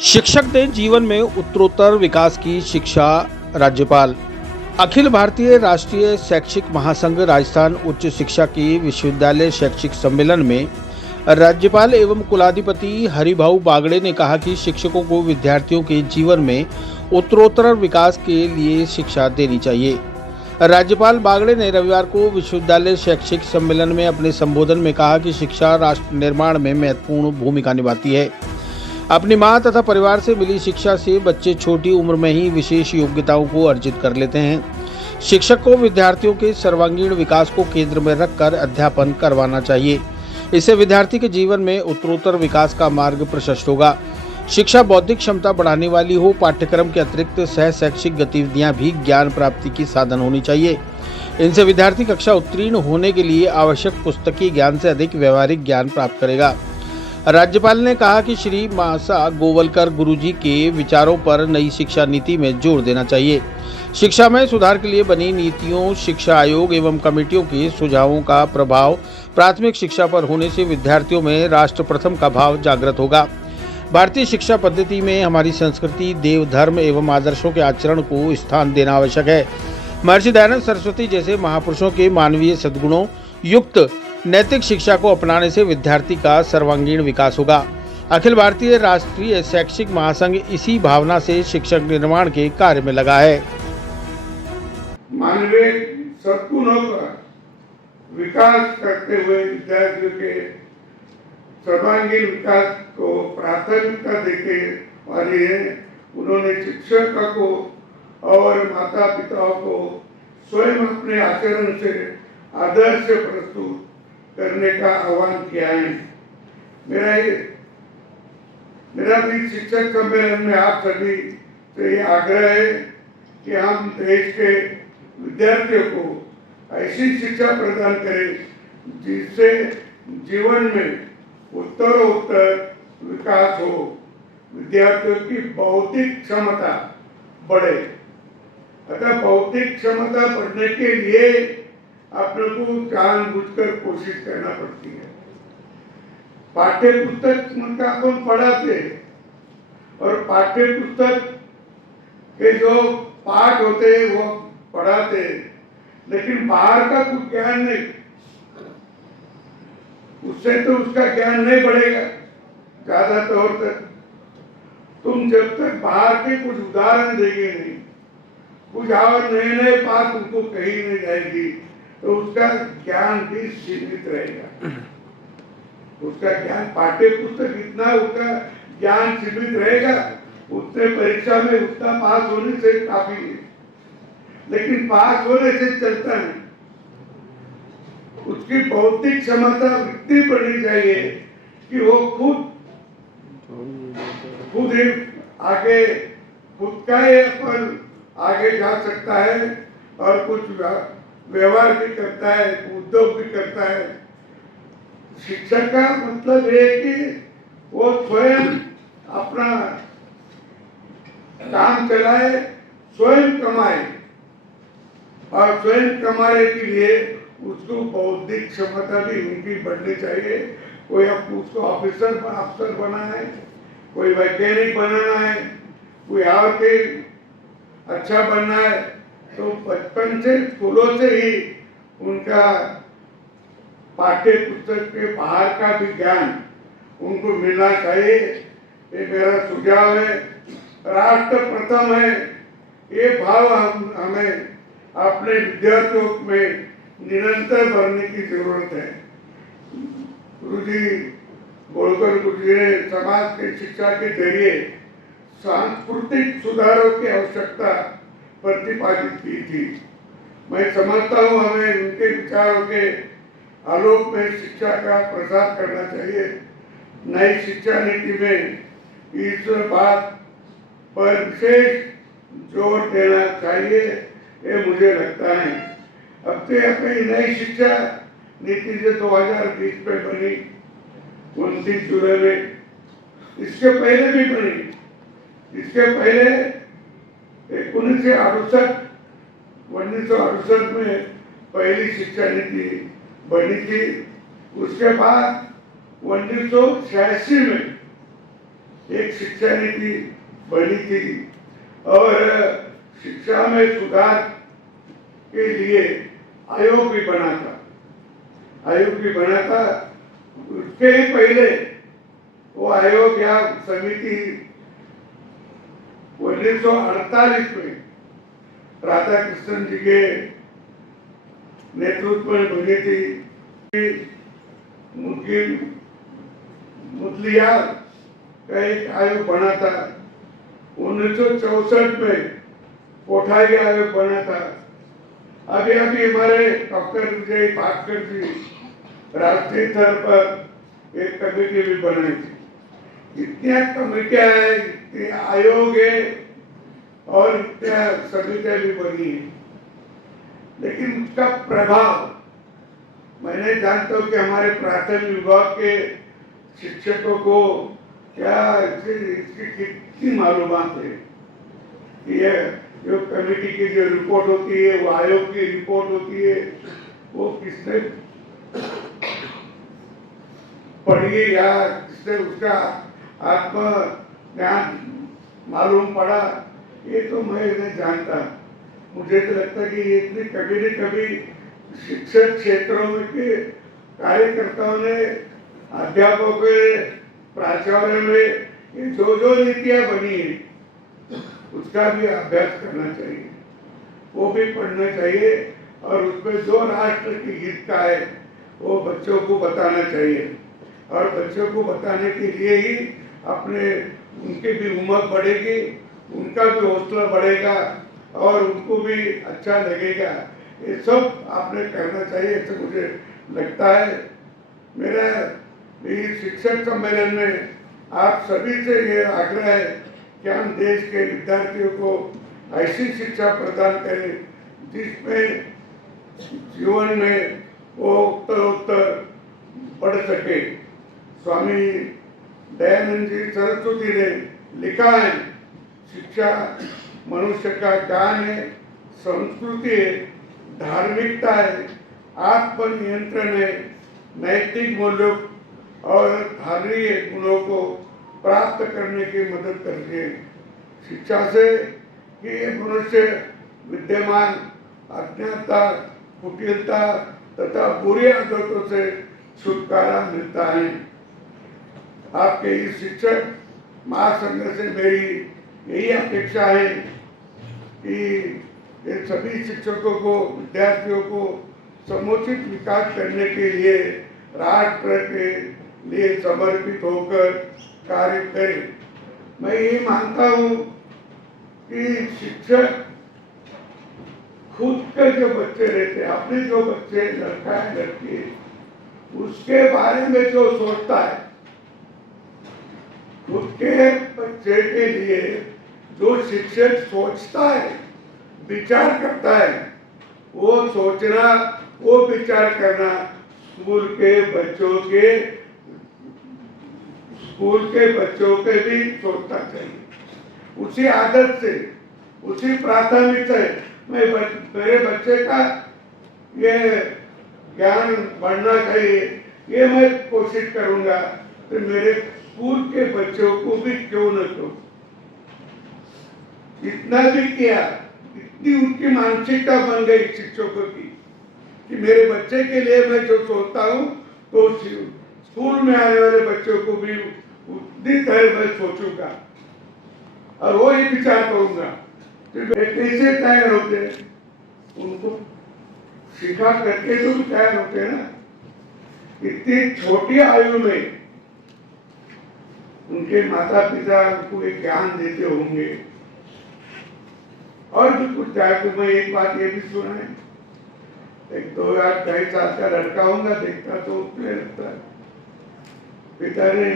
शिक्षक दें जीवन में उत्तरोत्तर विकास की शिक्षा। राज्यपाल। अखिल भारतीय राष्ट्रीय शैक्षिक महासंघ राजस्थान उच्च शिक्षा की विश्वविद्यालय शैक्षिक सम्मेलन में राज्यपाल एवं कुलाधिपति हरिभाऊ बागड़े ने कहा कि शिक्षकों को विद्यार्थियों के जीवन में उत्तरोत्तर विकास के लिए शिक्षा देनी चाहिए। राज्यपाल बागड़े ने रविवार को विश्वविद्यालय शैक्षिक सम्मेलन में अपने संबोधन में कहा कि शिक्षा राष्ट्र निर्माण में महत्वपूर्ण भूमिका निभाती है। अपनी मां तथा परिवार से मिली शिक्षा से बच्चे छोटी उम्र में ही विशेष योग्यताओं को अर्जित कर लेते हैं। शिक्षक को विद्यार्थियों के सर्वांगीण विकास को केंद्र में रखकर अध्यापन करवाना चाहिए। इससे विद्यार्थी के जीवन में उत्तरोत्तर विकास का मार्ग प्रशस्त होगा। शिक्षा बौद्धिक क्षमता बढ़ाने वाली हो। पाठ्यक्रम के अतिरिक्त सह शैक्षिक गतिविधियां भी ज्ञान प्राप्ति की साधन होनी चाहिए। इनसे विद्यार्थी कक्षा उत्तीर्ण होने के लिए आवश्यक पुस्तकीय ज्ञान से अधिक व्यवहारिक ज्ञान प्राप्त करेगा। राज्यपाल ने कहा कि श्री मासा गोवलकर गुरुजी के विचारों पर नई शिक्षा नीति में जोर देना चाहिए। शिक्षा में सुधार के लिए बनी नीतियों, शिक्षा आयोग एवं कमेटियों के सुझावों का प्रभाव प्राथमिक शिक्षा पर होने से विद्यार्थियों में राष्ट्र प्रथम का भाव जागृत होगा। भारतीय शिक्षा पद्धति में हमारी संस्कृति, देव धर्म एवं आदर्शों के आचरण को स्थान देना आवश्यक है। महर्षि दयानंद सरस्वती जैसे महापुरुषों के मानवीय सद्गुणों युक्त नैतिक शिक्षा को अपनाने से विद्यार्थी का सर्वांगीण विकास होगा। अखिल भारतीय राष्ट्रीय शैक्षिक महासंघ इसी भावना से शिक्षक निर्माण के कार्य में लगा है। मानवीय सद्गुणों का विकास करते हुए विद्यार्थियों के सर्वांगीण विकास को प्राथमिकता देते वाली है। उन्होंने शिक्षकों को और माता पिताओं को स्वयं अपने आचरण से आदर्श प्रस्तुत करने का आह्वान किया है। मेरा भी शिक्षक सम्मेलन में आप सभी से ये आग्रह है कि हम देश के विद्यार्थियों को ऐसी शिक्षा प्रदान करें जिससे जीवन में उत्तरोत्तर विकास हो, विद्यार्थियों की बौद्धिक क्षमता बढ़े। अतः बौद्धिक क्षमता बढ़ने के लिए अपने को जानबूझकर कोशिश करना पड़ती है। पाठ्य पुस्तक में अपन पढ़ाते और पाठ्य पुस्तक के जो पाठ होते हैं वो पढ़ाते, लेकिन बाहर का कुछ ज्ञान नहीं, उससे तो उसका ज्ञान नहीं बढ़ेगा। ज्यादा तौर तक तुम जब तक बाहर के कुछ उदाहरण देंगे नहीं, कुछ और नए नए बात उनको कही नहीं जाएगी, तो उसका ज्ञान भी सीमित रहेगा। उसका ज्ञान पाठ्य पुस्तक इतना उसका ज्ञान सीमित रहेगा, उतने परीक्षा में उतना पास होने से काफी है, लेकिन पास होने से चलता नहीं। उसकी बौद्धिक क्षमता इतनी बढ़नी चाहिए कि वो खुद ही आगे खुद का ही अपन आगे जा सकता है और कुछ व्यवहार भी करता है, उद्योग भी करता है। शिक्षक का मतलब है कि वो स्वयं अपना काम चलाए, स्वयं कमाए, और स्वयं कमाने के लिए उसको बौद्धिक क्षमता भी उनकी बढ़नी चाहिए। कोई उसको अफसर बनाना है, कोई वैज्ञानिक बनाना है, कोई और के अच्छा बनना है, तो बचपन से स्कूलों से ही उनका पाठ्य पुस्तक के बाहर का भी ज्ञान उनको मिलना चाहिए। ये मेरा सुझाव है। राष्ट्र प्रथम है, ये भाव हमें अपने विद्यार्थियों में निरंतर भरने की जरूरत है। गुरुजी गोलकर गुरुजी ने समाज की शिक्षा के जरिए सांस्कृतिक सुधारों की आवश्यकता प्रतिपादित की थी। मैं समझता हूँ हमें उनके विचारों के आलोक में शिक्षा का प्रसार करना चाहिए। नई शिक्षा नीति में इस बात पर विशेष जोर देना चाहिए, ये मुझे लगता है। अब से अपनी नई शिक्षा नीति जो 2020 में बनी 29 जुलाई में, इसके पहले भी बनी। इसके पहले 1968 में पहली शिक्षा नीति बनी थी। उसके बाद 1986 में एक शिक्षा नीति बनी थी और शिक्षा में सुधार के लिए आयोग भी बना था। उसके ही पहले वो आयोग या समिति 1948 में राधाकृष्णन जी के नेतृत्व में बनी थी। मुदलियार का एक आयोग बना था। 1964 में कोठारी आयोग बना था। अभी हमारे डॉक्टर विजय भास्कर जी राष्ट्रीय स्तर पर एक कमेटी भी बनाई थी। इतनी कमेटियां हैं, इतने आयोग है और इतने समितियां भी बनी है, लेकिन उसका प्रभाव मैंने जानता हूँ कि हमारे प्राथमिक विभाग के शिक्षकों को क्या इसकी कितनी मालूमात है कि ये जो कमेटी की जो रिपोर्ट होती है, वो आयोग की रिपोर्ट होती है, वो किसने पढ़ी या किसने उसका आत्म ज्ञान मालूम पड़ा, ये तो मैं नहीं जानता। मुझे तो लगता है कि इतनी कभी न कभी शिक्षक क्षेत्रों में के कार्यकर्ताओं ने, अध्यापकों ने, प्राचार्य में ये जो नीतियां बनी है उसका भी अभ्यास करना चाहिए, वो भी पढ़ना चाहिए और उसमें जो राष्ट्र की हित का है वो बच्चों को बताना चाहिए। और बच्चों को बताने के लिए ही उनकी भी उम्र बढ़ेगी, उनका भी हौसला बढ़ेगा और उनको भी अच्छा लगेगा। ये सब आपने करना चाहिए, ऐसा मुझे लगता है। मेरा इस शिक्षक सम्मेलन में आप सभी से ये आग्रह है कि हम देश के विद्यार्थियों को ऐसी शिक्षा प्रदान करें जिसमें जीवन में वो उत्तर बढ़ सके। स्वामी दयानंद जी सरस्वती ने लिखा है, शिक्षा मनुष्य का ज्ञान है, संस्कृति है, धार्मिकता है, आत्मनियंत्रण है, नैतिक मूल्यों और धार्मिक गुणों को प्राप्त करने की मदद करती है। शिक्षा से कि ये मनुष्य विद्यमान अज्ञानता, कुटिलता तथा बुरी आदतों से छुटकारा मिलता है। आपके इस शिक्षक महासंघ से मेरी यही अपेक्षा है कि ये सभी शिक्षकों को, विद्यार्थियों को समुचित विकास करने के लिए राष्ट्र के लिए समर्पित होकर कार्य करें। मैं ये मानता हूँ कि शिक्षक खुद के जो बच्चे रहते हैं, अपने जो बच्चे, लड़का है लड़की है, उसके बारे में जो सोचता है, खुद के बच्चे के लिए जो शिक्षक सोचता है, विचार करता है, वो सोचना, वो विचार करना स्कूल के बच्चों के भी सोचना चाहिए। उसी आदत से, उसी प्राथमिकता से मेरे बच्चे का ये ज्ञान बढ़ना चाहिए, ये मैं कोशिश करूंगा। तो मेरे स्कूल के बच्चों को भी क्यों न क्यों इतना भी किया, इतनी उनकी मानसिकता बन गई शिक्षकों की कि मेरे बच्चे के लिए मैं जो सोचता हूँ तो स्कूल में आने वाले बच्चों को भी उतनी तरह मैं सोचूंगा और वो ही विचार करूंगा। कैसे तैयार होते हैं, उनको सिखा करके तो तैयार होते हैं ना। इतनी छोटी आयु में उनके माता पिता उनको एक ज्ञान देते होंगे। और भी कुछ चाहे तो मैं एक बात ये भी सुना है, एक 2022 साल का लड़का होगा, देखता तो उतने लगता है, पिता ने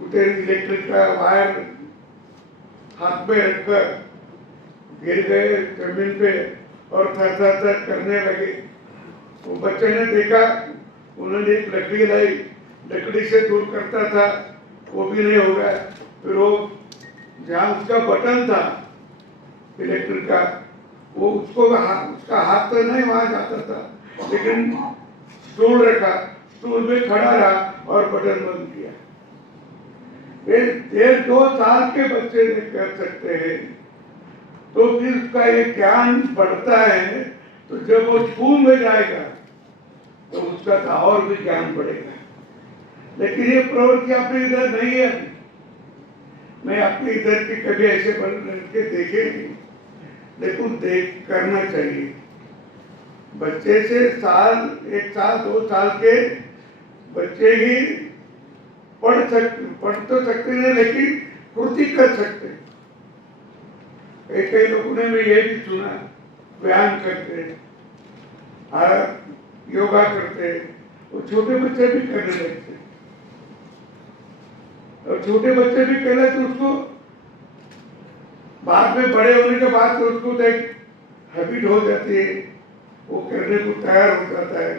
उधर इलेक्ट्रिक का वायर हाथ में रखकर गिर गए जमीन पे और थर करने लगे। वो बच्चे ने देखा, उन्होंने एक लकड़ी लाई, लकड़ी से दूर करता था, वो भी नहीं हो गया। फिर वो जहाँ उसका बटन था इलेक्ट्रिक का, वो उसका हाथ तो नहीं वहां जाता था, लेकिन स्टूल रखा, स्टूल में खड़ा रहा और बटन बंद किया। फिर 1.5-2 साल के बच्चे ने कर सकते हैं, तो फिर उसका ये ज्ञान बढ़ता है। तो जब वो स्कूल में जाएगा तो उसका तो और भी ज्ञान बढ़ेगा। लेकिन ये प्रवृत्ति अपने इधर नहीं है। मैं अपने इधर के कभी ऐसे के देखे नहीं, लेकिन देख करना चाहिए। बच्चे से 1 साल 2 साल के बच्चे ही पढ़ तो सकते हैं, लेकिन पूर्ति कर सकते हैं। कई लोगों ने मैं ये भी सुना, व्यायाम करते, योगा करते, वो छोटे बच्चे भी करने लगते। और छोटे बच्चे भी कहला तो उसको बाद में बड़े होने के बाद तो उसको एक हैबिट हो जाती है, वो करने को तैयार हो जाता है।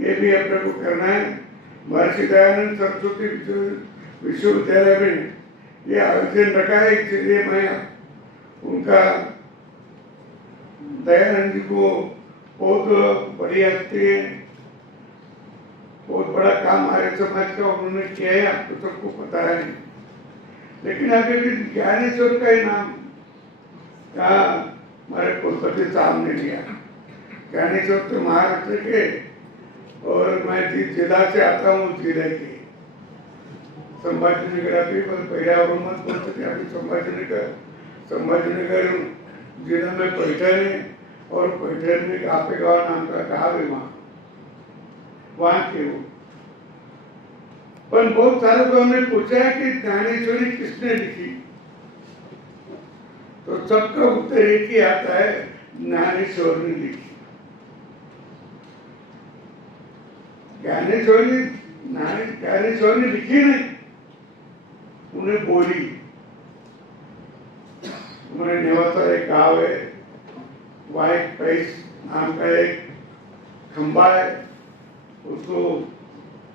ये भी अपने को करना है। महर्षि दयानंद सरस्वती विश्वविद्यालय में ये आयोजन रखा है, इसलिए मैं उनका दयानंद जी को बहुत बड़ी हस्ती है, बहुत बड़ा काम हमारे समाज का उन्होंने किया है, आपको सबको पता है। लेकिन अभी भी ज्ञानेश्वर का ही नाम कहा हमारे कुलपति साहब ने लिया। ज्ञानेश्वर तो महाराष्ट्र के, और मैं जिस जिला से आता हूँ जिले के संभाजीनगर, अभी पहला और मत बोलते थे, अभी संभाजीनगर जिला में पैठण है, और पैठण में आपेगांव नाम का गाँव है, वहाँ के वो। पर बहुत सारे को हमने पूछा है कि ज्ञानेश्वरी किसने लिखी, तो सबका उत्तर एक ही आता है, ज्ञानेश्वर ने लिखी। ज्ञानेश्वरी ने लिखी नहीं, उन्हें बोली। उन्हें नेवासा एक गाँव है, वहाँ एक पैस नाम का एक खंबा है, उसको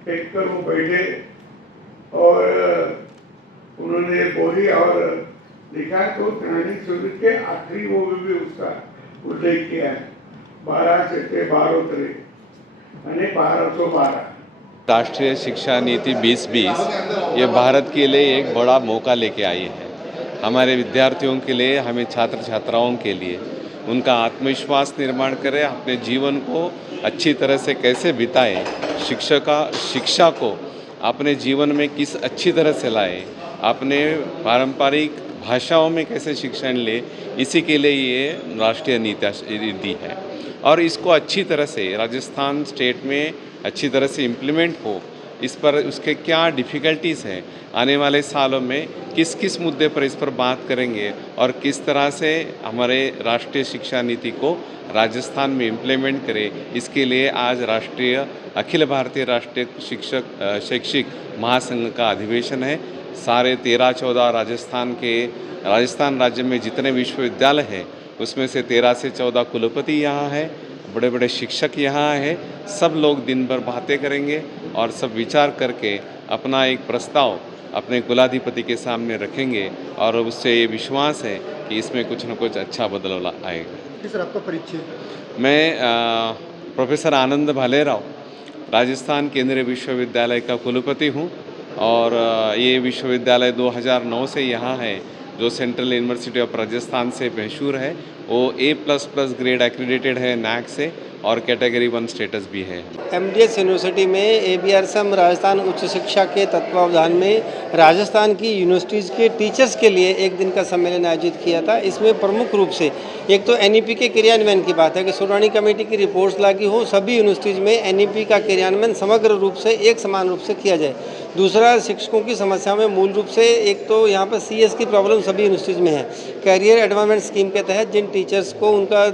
टेक कर वो बैठे और उन्होंने बोली और लिखा। तो ज्ञानेश्वरी के आखिरी वो भी उसका उल्लेख किया है, 12 से 12 तरे, यानी 1212। राष्ट्रीय शिक्षा नीति 2020 ये भारत के लिए एक बड़ा मौका लेके आई है। हमारे विद्यार्थियों के लिए, हमें छात्र छात्राओं के लिए उनका आत्मविश्वास निर्माण करें, अपने जीवन को अच्छी तरह से कैसे बिताएं, शिक्षा को अपने जीवन में किस अच्छी तरह से लाएं, अपने पारंपरिक भाषाओं में कैसे शिक्षण ले, इसी के लिए ये राष्ट्रीय नीति है। और इसको अच्छी तरह से राजस्थान स्टेट में अच्छी तरह से इम्प्लीमेंट हो, इस पर उसके क्या डिफ़िकल्टीज़ हैं, आने वाले सालों में किस किस मुद्दे पर इस पर बात करेंगे और किस तरह से हमारे राष्ट्रीय शिक्षा नीति को राजस्थान में इम्प्लीमेंट करें, इसके लिए आज अखिल भारतीय राष्ट्रीय शैक्षिक महासंघ का अधिवेशन है। सारे 13-14 राजस्थान राज्य में जितने विश्वविद्यालय हैं उसमें से 13 से 14 कुलपति यहाँ हैं, बड़े बड़े शिक्षक यहाँ हैं। सब लोग दिन भर बातें करेंगे और सब विचार करके अपना एक प्रस्ताव अपने कुलाधिपति के सामने रखेंगे, और उससे ये विश्वास है कि इसमें कुछ न कुछ अच्छा बदलाव आएगा। सर, आपका परिचय? मैं प्रोफेसर आनंद भालेराव राजस्थान केंद्रीय विश्वविद्यालय का कुलपति हूँ, और ये विश्वविद्यालय 2009 से यहाँ है, जो सेंट्रल यूनिवर्सिटी ऑफ राजस्थान से मशहूर है। वो A++ ग्रेड एक्रेडिटेड है NAAC से, और कैटेगरी 1 स्टेटस भी है। MDS यूनिवर्सिटी में ABRSM राजस्थान उच्च शिक्षा के तत्वावधान में राजस्थान की यूनिवर्सिटीज़ के टीचर्स के लिए एक दिन का सम्मेलन आयोजित किया था। इसमें प्रमुख रूप से एक तो NEP के क्रियान्वयन की बात है कि शुरानी कमेटी की रिपोर्ट्स लागी हो, सभी यूनिवर्सिटीज़ में NEP का क्रियान्वयन समग्र रूप से एक समान रूप से किया जाए। दूसरा, शिक्षकों की समस्याओं में मूल रूप से एक तो यहाँ पर CS की प्रॉब्लम सभी यूनिवर्सिटीज़ में है। कैरियर एडवांसमेंट स्कीम के तहत जिन टीचर्स को उनका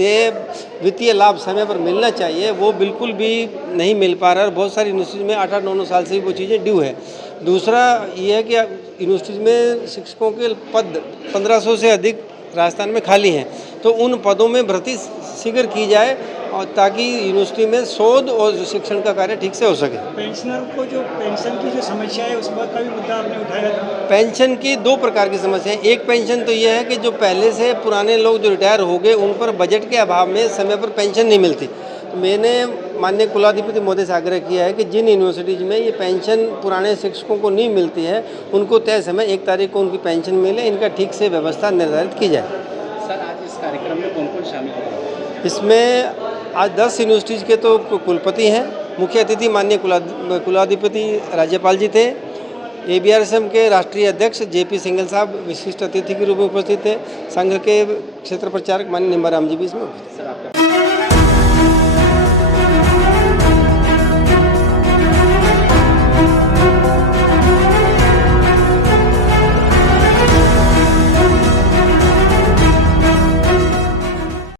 वित्तीय लाभ समय पर मिलना चाहिए, वो बिल्कुल भी नहीं मिल पा रहा है, और बहुत सारी यूनिवर्सिटीज़ में 8-8, 9-9 साल से वो चीज़ें ड्यू है। दूसरा ये है कि यूनिवर्सिटीज़ में शिक्षकों के पद 1500 से अधिक राजस्थान में खाली हैं, तो उन पदों में भर्ती शीघ्र की जाए, और ताकि यूनिवर्सिटी में शोध और शिक्षण का कार्य ठीक से हो सके। पेंशनर को जो पेंशन की जो समस्या है, उस पर का भी मुद्दा आपने उठाया था। पेंशन की 2 प्रकार की समस्या है। एक पेंशन तो यह है कि जो पहले से पुराने लोग जो रिटायर हो गए, उन पर बजट के अभाव में समय पर पेंशन नहीं मिलती। मैंने माननीय कुलाधिपति महोदय से आग्रह किया है कि जिन यूनिवर्सिटीज़ में ये पेंशन पुराने शिक्षकों को नहीं मिलती है उनको तय समय 1 तारीख को उनकी पेंशन मिले, इनका ठीक से व्यवस्था निर्धारित की जाए। सर, आज इस कार्यक्रम में कौन कौन शामिल होगा? इसमें आज 10 यूनिवर्सिटीज़ के तो कुलपति हैं, मुख्य अतिथि माननीय कुलाधिपति राज्यपाल जी थे, ABRSM के राष्ट्रीय अध्यक्ष JP सिंघल साहब विशिष्ट अतिथि के रूप में उपस्थित थे, संघ के क्षेत्र प्रचारक माननीय निम्बाराम जी भी इसमें उपस्थित।